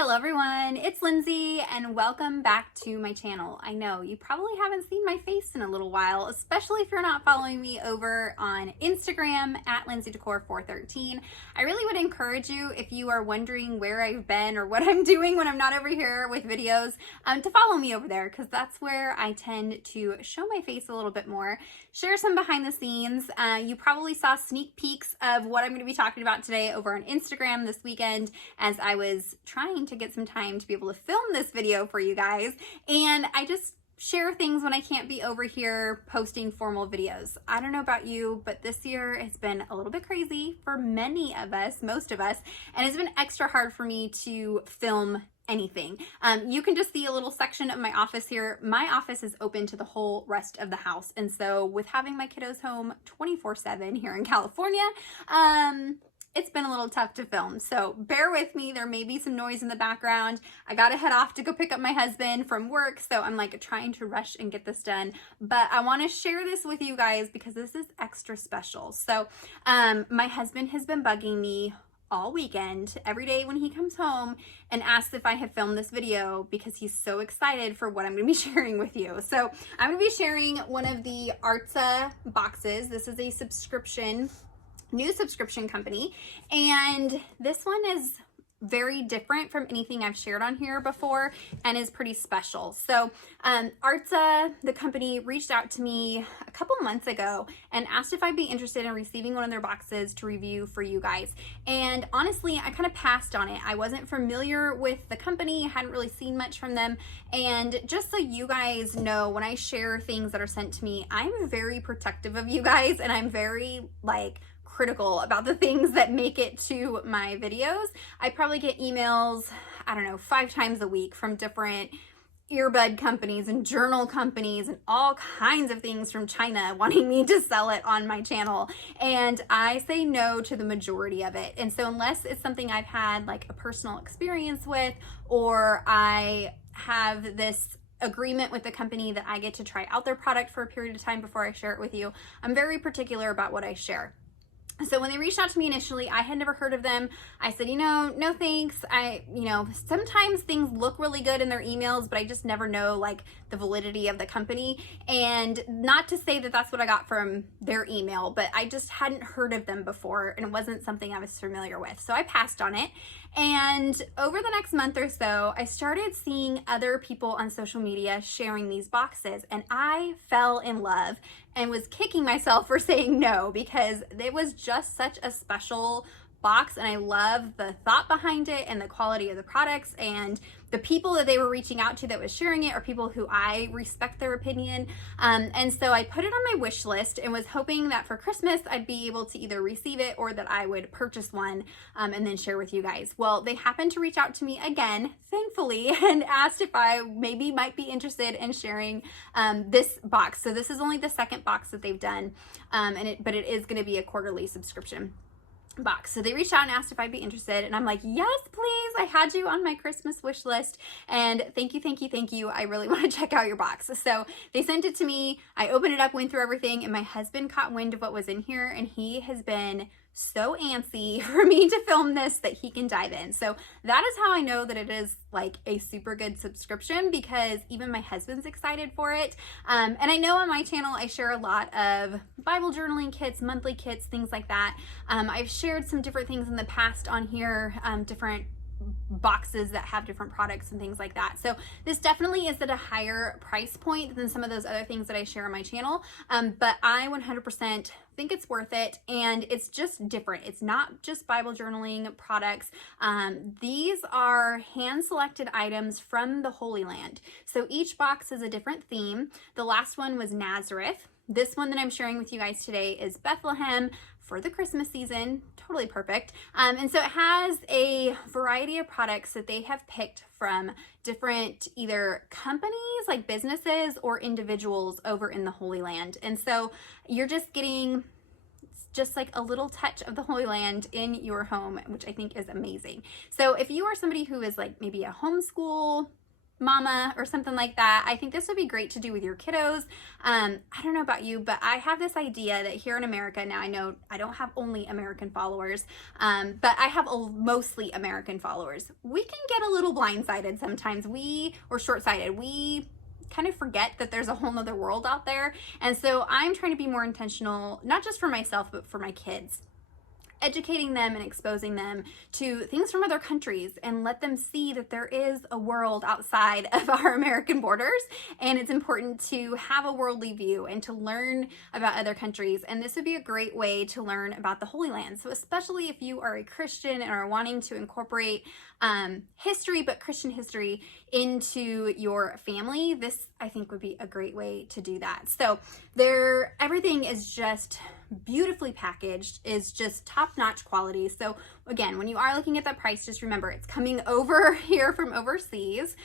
Hello everyone, it's Lindsay and welcome back to my channel. I know you probably haven't seen my face in a little while, especially if you're not following me over on Instagram at LindsayDecor413. I really would encourage you, if you are wondering where I've been or what I'm doing when I'm not over here with videos, to follow me over there, because that's where I tend to show my face a little bit more, share some behind the scenes. You probably saw sneak peeks of what I'm going to be talking about today over on Instagram this weekend as I was trying to get some time to be able to film this video for you guys, and I just share things when I can't be over here posting formal videos. I don't know about you, but this year has been a little bit crazy for many of us, most of us, and it's been extra hard for me to film anything. You can just see a little section of my office here. My office is open to the whole rest of the house, and so with having my kiddos home 24/7 here in California, it's been a little tough to film, so bear with me. There may be some noise in the background. I gotta head off to go pick up my husband from work, so I'm like trying to rush and get this done, but I want to share this with you guys because this is extra special. So my husband has been bugging me all weekend, every day when he comes home, and asks if I have filmed this video because he's so excited for what I'm going to be sharing with you. So I'm going to be sharing one of the Artza boxes. This is a new subscription company, and this one is very different from anything I've shared on here before and is pretty special. So Artza, the company, reached out to me a couple months ago and asked if I'd be interested in receiving one of their boxes to review for you guys. And honestly, I kind of passed on it. I wasn't familiar with the company, hadn't really seen much from them. And just so you guys know, when I share things that are sent to me, I'm very protective of you guys, and I'm very critical about the things that make it to my videos. I probably get emails, I don't know, 5 times a week from different earbud companies and journal companies and all kinds of things from China wanting me to sell it on my channel, and I say no to the majority of it. And so unless it's something I've had like a personal experience with, or I have this agreement with the company that I get to try out their product for a period of time before I share it with you, I'm very particular about what I share. So when they reached out to me initially, I had never heard of them. I said, no thanks. Sometimes things look really good in their emails, but I just never know like the validity of the company. And not to say that that's what I got from their email, but I just hadn't heard of them before, and it wasn't something I was familiar with. So I passed on it. And over the next month or so, I started seeing other people on social media sharing these boxes, and I fell in love and was kicking myself for saying no, because it was just such a special box, and I love the thought behind it and the quality of the products, and the people that they were reaching out to that was sharing it are people who I respect their opinion. And so I put it on my wish list and was hoping that for Christmas I'd be able to either receive it or that I would purchase one and then share with you guys. Well, they happened to reach out to me again, thankfully, and asked if I maybe might be interested in sharing this box. So this is only the second box that they've done, but it is going to be a quarterly subscription box. So they reached out and asked if I'd be interested, and I'm like, yes, please. I had you on my Christmas wish list, and thank you. I really want to check out your box. So they sent it to me. I opened it up, went through everything, and my husband caught wind of what was in here, and he has been so antsy for me to film this that he can dive in. So that is how I know that it is like a super good subscription, because even my husband's excited for it. And I know on my channel I share a lot of Bible journaling kits, monthly kits, things like that. I've shared some different things in the past on here, different boxes that have different products and things like that. So this definitely is at a higher price point than some of those other things that I share on my channel, but I 100% think it's worth it, and it's just different. It's not just Bible journaling products. These are hand-selected items from the Holy Land. So each box is a different theme. The last one was Nazareth. This one that I'm sharing with you guys today is Bethlehem for the Christmas season. Totally perfect. And so it has a variety of products that they have picked from different either companies like businesses or individuals over in the Holy Land. And so you're just getting just like a little touch of the Holy Land in your home, which I think is amazing. So if you are somebody who is like maybe a homeschool mama or something like that, I think this would be great to do with your kiddos. I don't know about you, but I have this idea that here in America, now I know I don't have only American followers, but I have mostly American followers. We can get a little blindsided sometimes, or short-sighted. We kind of forget that there's a whole nother world out there. And so I'm trying to be more intentional, not just for myself, but for my kids, educating them and exposing them to things from other countries and let them see that there is a world outside of our American borders, and it's important to have a worldly view and to learn about other countries. And this would be a great way to learn about the Holy Land. So especially if you are a Christian and are wanting to incorporate history, but Christian history, into your family, this I think would be a great way to do that. So everything is just beautifully packaged, is just top-notch quality. So again, when you are looking at that price, just remember it's coming over here from overseas.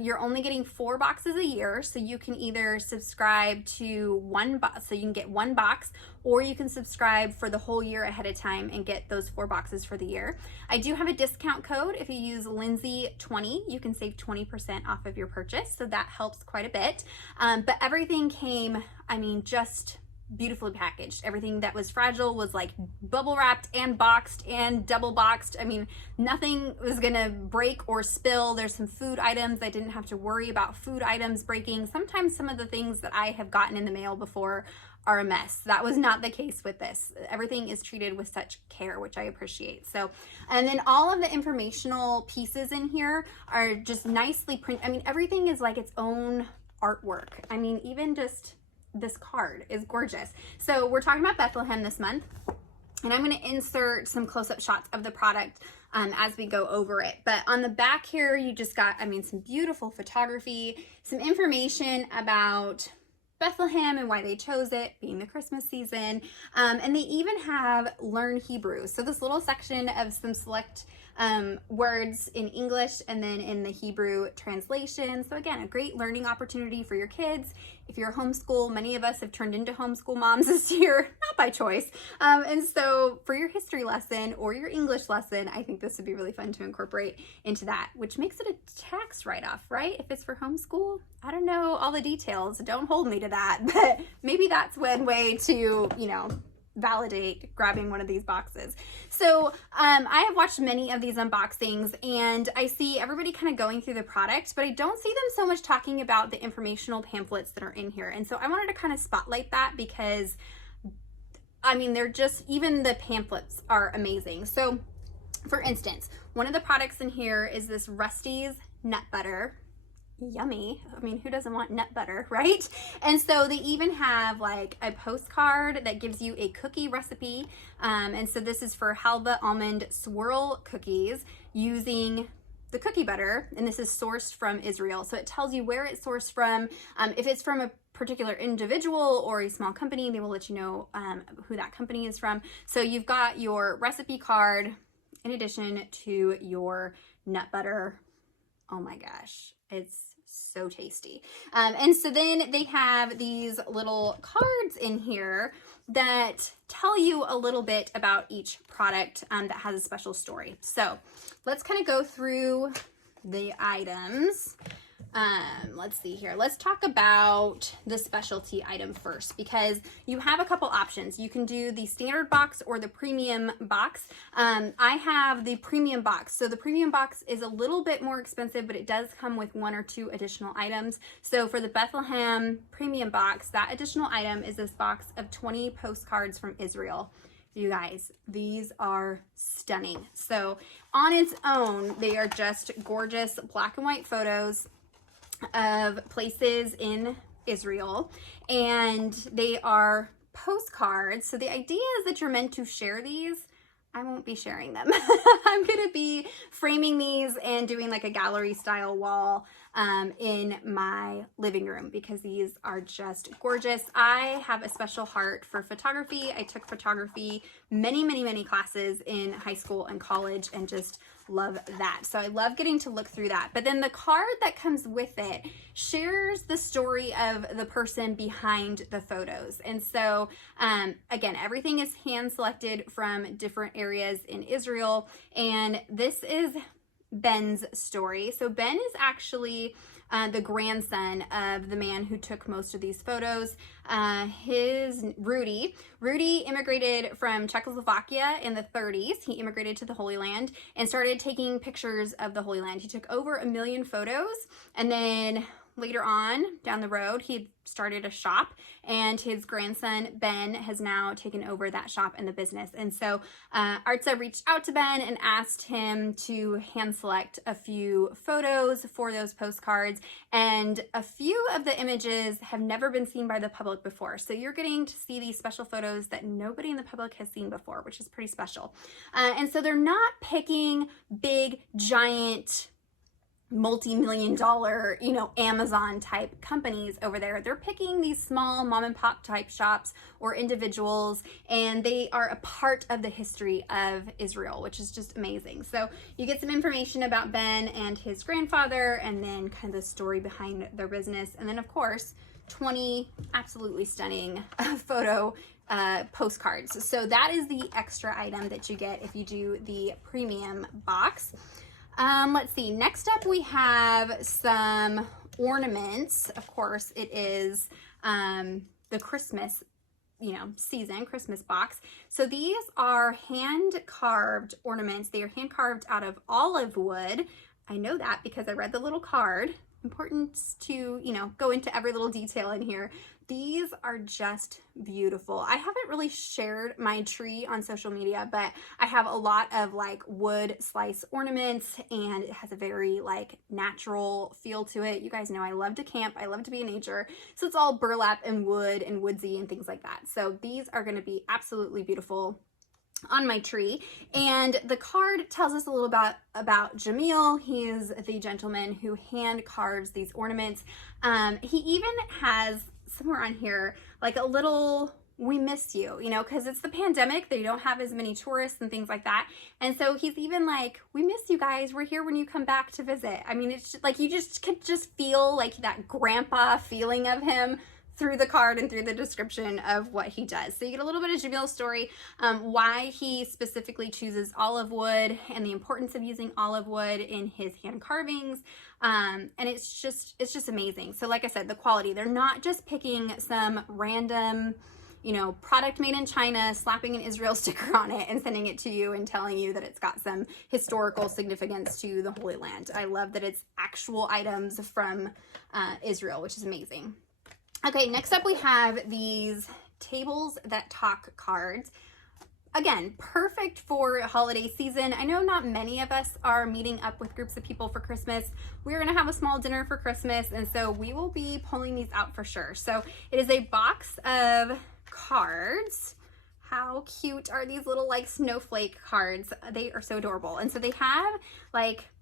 You're only getting 4 boxes a year, so you can either subscribe to one box, so you can get 1 box, or you can subscribe for the whole year ahead of time and get those 4 boxes for the year. I do have a discount code. If you use Lindsay20, you can save 20% off of your purchase, so that helps quite a bit. But everything came, I mean, just beautifully packaged. Everything that was fragile was like bubble wrapped and boxed and double boxed. I mean, nothing was gonna break or spill. There's some food items. I didn't have to worry about food items breaking. Sometimes some of the things that I have gotten in the mail before are a mess. That was not the case with this. Everything is treated with such care, which I appreciate. So, and then all of the informational pieces in here are just nicely printed. I mean, everything is like its own artwork. I mean, even just this card is gorgeous. So we're talking about Bethlehem this month, and I'm going to insert some close-up shots of the product as we go over it. But on the back here, you just got, I mean, some beautiful photography, some information about Bethlehem and why they chose it, being the Christmas season. And they even have Learn Hebrew. So this little section of some select words in English and then in the Hebrew translation. So again, a great learning opportunity for your kids. If you're homeschool, many of us have turned into homeschool moms this year, not by choice. And so for your history lesson or your English lesson, I think this would be really fun to incorporate into that, which makes it a tax write-off, right? If it's for homeschool, I don't know all the details. Don't hold me to that, but maybe that's one way to, you know, validate grabbing one of these boxes. So I have watched many of these unboxings, and I see everybody kind of going through the product, but I don't see them so much talking about the informational pamphlets that are in here. And so I wanted to kind of spotlight that because, I mean, they're just, even the pamphlets are amazing. So for instance, one of the products in here is this Rusty's nut butter. Yummy. I mean, who doesn't want nut butter, right? And so they even have like a postcard that gives you a cookie recipe. And so this is for halva almond swirl cookies using the cookie butter, and this is sourced from Israel. So it tells you where it's sourced from. If it's from a particular individual or a small company, they will let you know who that company is from. So you've got your recipe card in addition to your nut butter. Oh my gosh, it's so tasty. And so then they have these little cards in here that tell you a little bit about each product that has a special story. So let's kind of go through the items. Let's see here. Let's talk about the specialty item first, because you have a couple options. You can do the standard box or the premium box. I have the premium box. So the premium box is a little bit more expensive, but it does come with 1 or 2 additional items. So for the Bethlehem premium box, that additional item is this box of 20 postcards from Israel. You guys, these are stunning. So on its own, they are just gorgeous black and white photos of places in Israel, and they are postcards. So the idea is that you're meant to share these. I won't be sharing them. I'm gonna be framing these and doing like a gallery style wall in my living room, because these are just gorgeous. I have a special heart for photography. I took photography many classes in high school and college, and just love that. So I love getting to look through that. But then the card that comes with it shares the story of the person behind the photos. And so again, everything is hand selected from different areas in Israel, and this is Ben's story. So Ben is actually the grandson of the man who took most of these photos. Rudy immigrated from Czechoslovakia in the 30s. He immigrated to the Holy Land and started taking pictures of the Holy Land. He took over 1 million photos, and then later on down the road, he started a shop, and his grandson, Ben, has now taken over that shop and the business. And so Artza reached out to Ben and asked him to hand select a few photos for those postcards. And a few of the images have never been seen by the public before. So you're getting to see these special photos that nobody in the public has seen before, which is pretty special. And so they're not picking big, giant, multi-million dollar, Amazon type companies over there. They're picking these small mom and pop type shops or individuals, and they are a part of the history of Israel, which is just amazing. So you get some information about Ben and his grandfather, and then kind of the story behind their business. And then of course, 20 absolutely stunning photo postcards. So that is the extra item that you get if you do the premium box. Let's see, next up we have some ornaments. Of course, it is the Christmas, season, Christmas box. So these are hand-carved ornaments. They are hand-carved out of olive wood. I know that because I read the little card. Important to, go into every little detail in here. These are just beautiful. I haven't really shared my tree on social media, but I have a lot of wood slice ornaments, and it has a very natural feel to it. You guys know I love to camp. I love to be in nature. So it's all burlap and wood and woodsy and things like that. So these are going to be absolutely beautiful on my tree. And the card tells us a little about Jamil. He is the gentleman who hand carves these ornaments. He even has somewhere on here a little "we miss you," because it's the pandemic. They don't have as many tourists and things like that. And so he's even "we miss you guys. We're here when you come back to visit." I mean, it's just, you just could just feel that grandpa feeling of him through the card and through the description of what he does. So you get a little bit of Jamil's story, why he specifically chooses olive wood and the importance of using olive wood in his hand carvings. And it's just amazing. So like I said, the quality, they're not just picking some random, product made in China, slapping an Israel sticker on it and sending it to you and telling you that it's got some historical significance to the Holy Land. I love that it's actual items from Israel, which is amazing. Okay, next up we have these Tables That Talk cards. Again, perfect for holiday season. I know not many of us are meeting up with groups of people for Christmas. We're gonna have a small dinner for Christmas, and so we will be pulling these out for sure. So it is a box of cards. How cute are these little snowflake cards? They are so adorable. And so they have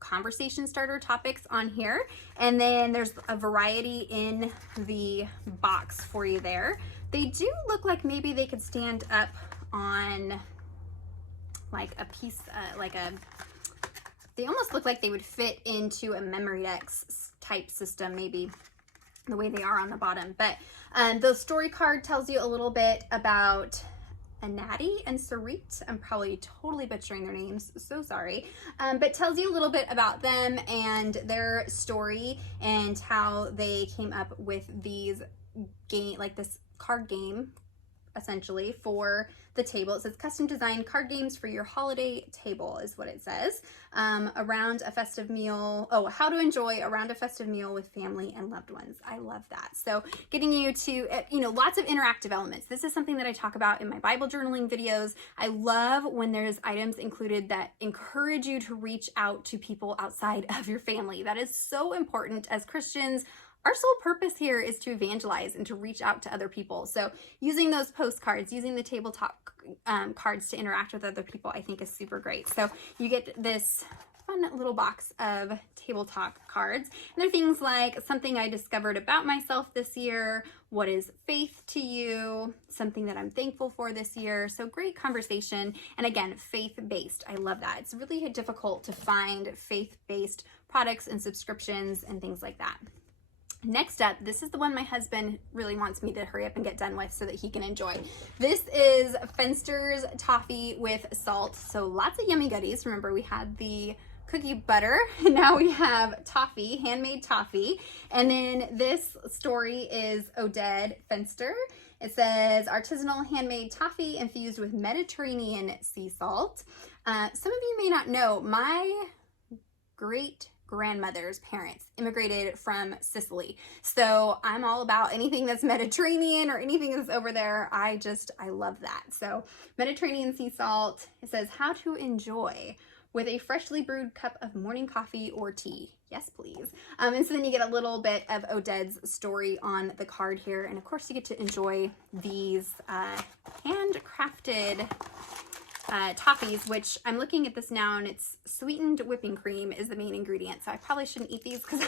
conversation starter topics on here, and then there's a variety in the box for you there. They do look like maybe they could stand up on a piece, they almost look like they would fit into a memory X type system, maybe the way they are on the bottom. But the story card tells you a little bit about Anati and Sarit. I'm probably totally butchering their names, so sorry. But tells you a little bit about them and their story and how they came up with these this card game, essentially, for the table. It says custom designed card games for your holiday table is what it says. Around a festive meal. Oh, how to enjoy around a festive meal with family and loved ones. I love that. So getting you to, lots of interactive elements. This is something that I talk about in my Bible journaling videos. I love when there's items included that encourage you to reach out to people outside of your family. That is so important as Christians. Our sole purpose here is to evangelize and to reach out to other people. So using those postcards, using the tabletop cards to interact with other people, I think is super great. So you get this fun little box of tabletop cards. And they're things like something I discovered about myself this year, what is faith to you, something that I'm thankful for this year. So great conversation. And again, faith-based. I love that. It's really difficult to find faith-based products and subscriptions and things like that. Next up, this is the one my husband really wants me to hurry up and get done with so that he can enjoy. This is Fenster's Toffee with salt. So lots of yummy goodies. Remember, we had the cookie butter. Now we have toffee, handmade toffee. And then this story is Oded Fenster. It says artisanal handmade toffee infused with Mediterranean sea salt. Some of you may not know, my great grandmother's parents immigrated from Sicily. So I'm all about anything that's Mediterranean or anything that's over there. I love that. So Mediterranean sea salt, it says how to enjoy with a freshly brewed cup of morning coffee or tea. Yes, please. And so then you get a little bit of Oded's story on the card here. And of course you get to enjoy these handcrafted toffees, which I'm looking at this now and it's sweetened whipping cream is the main ingredient. So I probably shouldn't eat these because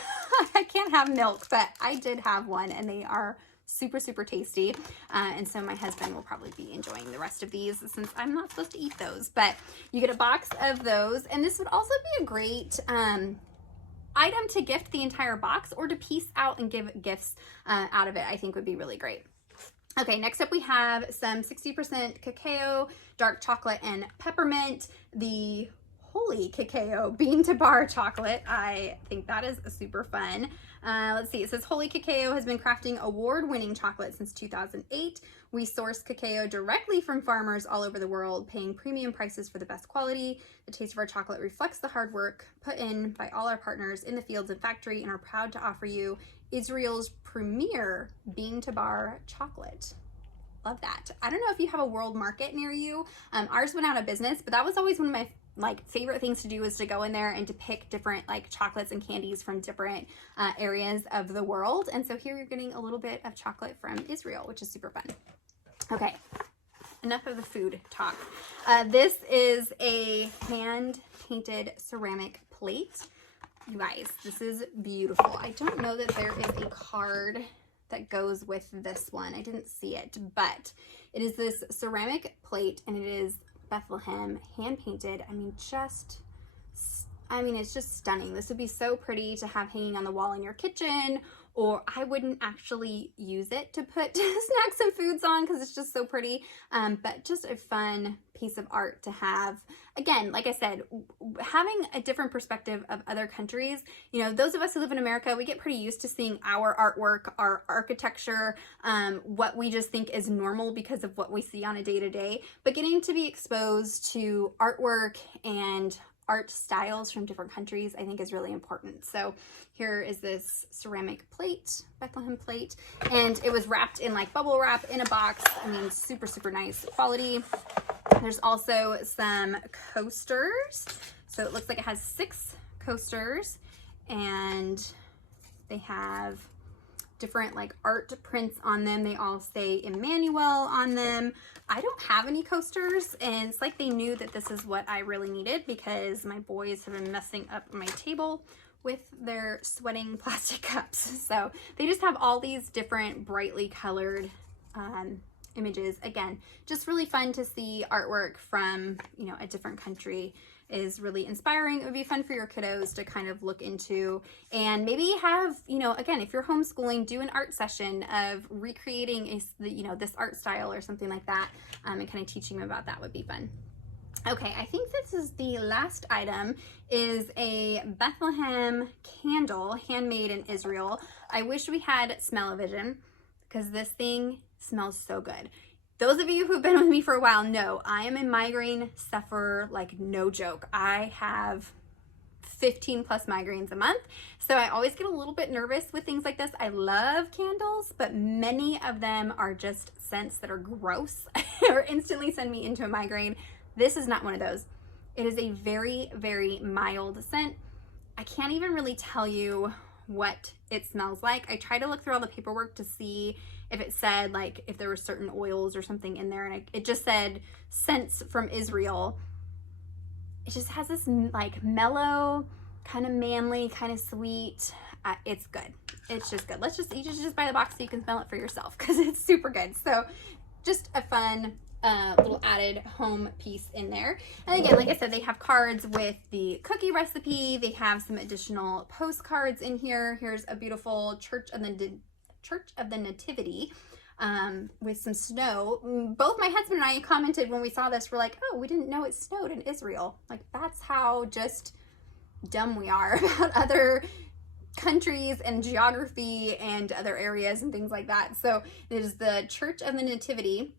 I can't have milk, but I did have one and they are super, super tasty. And so my husband will probably be enjoying the rest of these since I'm not supposed to eat those, but you get a box of those. And this would also be a great item to gift the entire box or to piece out and give gifts out of it. I think would be really great. Okay, next up we have some 60% cacao, dark chocolate, and peppermint. The holy cacao bean to bar chocolate. I think that is super fun. Let's see, it says Holy Cacao has been crafting award-winning chocolate since 2008. We source cacao directly from farmers all over the world, paying premium prices for the best quality. The taste of our chocolate reflects the hard work put in by all our partners in the fields and factory, and are proud to offer you Israel's premier bean to bar chocolate. Love that. I don't know if you have a world market near you. Ours went out of business, but that was always one of my favorite things to do, is to go in there and to pick different chocolates and candies from different areas of the world. And so here you're getting a little bit of chocolate from Israel, which is super fun. Okay, enough of the food talk. This is a hand painted ceramic plate. You guys, this is beautiful. I don't know that there is a card that goes with this one. I didn't see it, but it is this ceramic plate and it is Bethlehem hand painted. I mean, it's just stunning. This would be so pretty to have hanging on the wall in your kitchen, or I wouldn't actually use it to put snacks and foods on because it's just so pretty. But just a fun piece of art to have. Again, like I said, having a different perspective of other countries, those of us who live in America, we get pretty used to seeing our artwork, our architecture, what we just think is normal because of what we see on a day-to-day. But getting to be exposed to artwork and art styles from different countries, I think is really important. So here is this ceramic plate, Bethlehem plate, and it was wrapped in bubble wrap in a box. I mean, super, super nice quality. There's also some coasters. So it looks like it has 6 coasters and they have different art prints on them. They all say Emmanuel on them. I don't have any coasters, and it's like they knew that this is what I really needed because my boys have been messing up my table with their sweating plastic cups. So they just have all these different brightly colored images. Again, just really fun to see artwork from, a different country is really inspiring. It would be fun for your kiddos to kind of look into and maybe have, again, if you're homeschooling, do an art session of recreating this art style or something like that, and kind of teaching them about that would be fun. Okay, I think this is the last item, is a Bethlehem candle handmade in Israel. I wish we had smell-o-vision because this thing smells so good. Those of you who've been with me for a while know I am a migraine sufferer, no joke. I have 15 plus migraines a month. So I always get a little bit nervous with things like this. I love candles, but many of them are just scents that are gross or instantly send me into a migraine. This is not one of those. It is a very, very mild scent. I can't even really tell you what it smells like. I try to look through all the paperwork to see if it said if there were certain oils or something in there, and it just said scents from Israel. It just has this mellow, kind of manly, kind of sweet. It's good. It's just good. You just buy the box so you can smell it for yourself because it's super good. So just a fun little added home piece in there. And again, like I said, they have cards with the cookie recipe. They have some additional postcards in here. Here's a beautiful Church of the Nativity with some snow. Both my husband and I commented when we saw this, we're like, oh, we didn't know it snowed in Israel. That's how just dumb we are about other countries and geography and other areas and things like that. So it is the Church of the Nativity.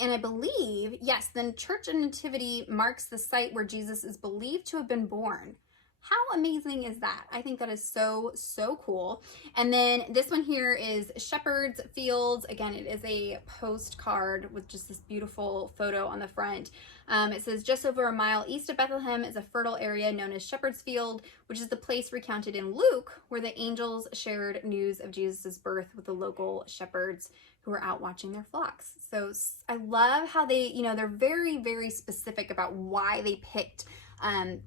And I believe, yes, the Church of Nativity marks the site where Jesus is believed to have been born. How amazing is that? I think that is so, so cool. And then this one here is Shepherd's Fields. Again, it is a postcard with just this beautiful photo on the front. It says, just over a mile east of Bethlehem is a fertile area known as Shepherd's Field, which is the place recounted in Luke where the angels shared news of Jesus' birth with the local shepherds who were out watching their flocks. So I love how they, they're very, very specific about why they picked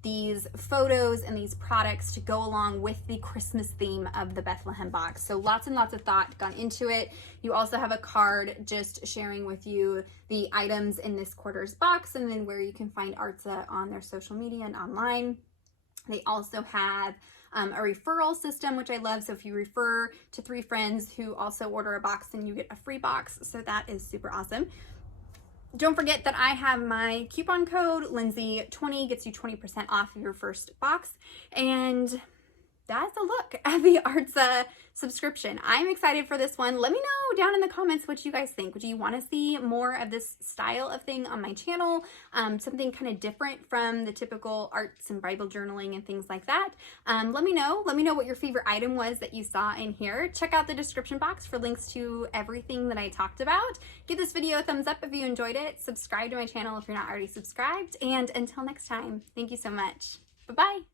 these photos and these products to go along with the Christmas theme of the Bethlehem box. So lots and lots of thought gone into it. You also have a card just sharing with you the items in this quarter's box and then where you can find Artza on their social media and online. They also have a referral system, which I love. So if you refer to 3 friends who also order a box, then you get a free box. So that is super awesome. Don't forget that I have my coupon code, Lindsay20, gets you 20% off of your first box. And that's a look at the Artza subscription. I'm excited for this one. Let me know down in the comments what you guys think. Do you want to see more of this style of thing on my channel? Something kind of different from the typical arts and Bible journaling and things like that. Let me know. Let me know what your favorite item was that you saw in here. Check out the description box for links to everything that I talked about. Give this video a thumbs up if you enjoyed it. Subscribe to my channel if you're not already subscribed. And until next time, thank you so much. Bye-bye.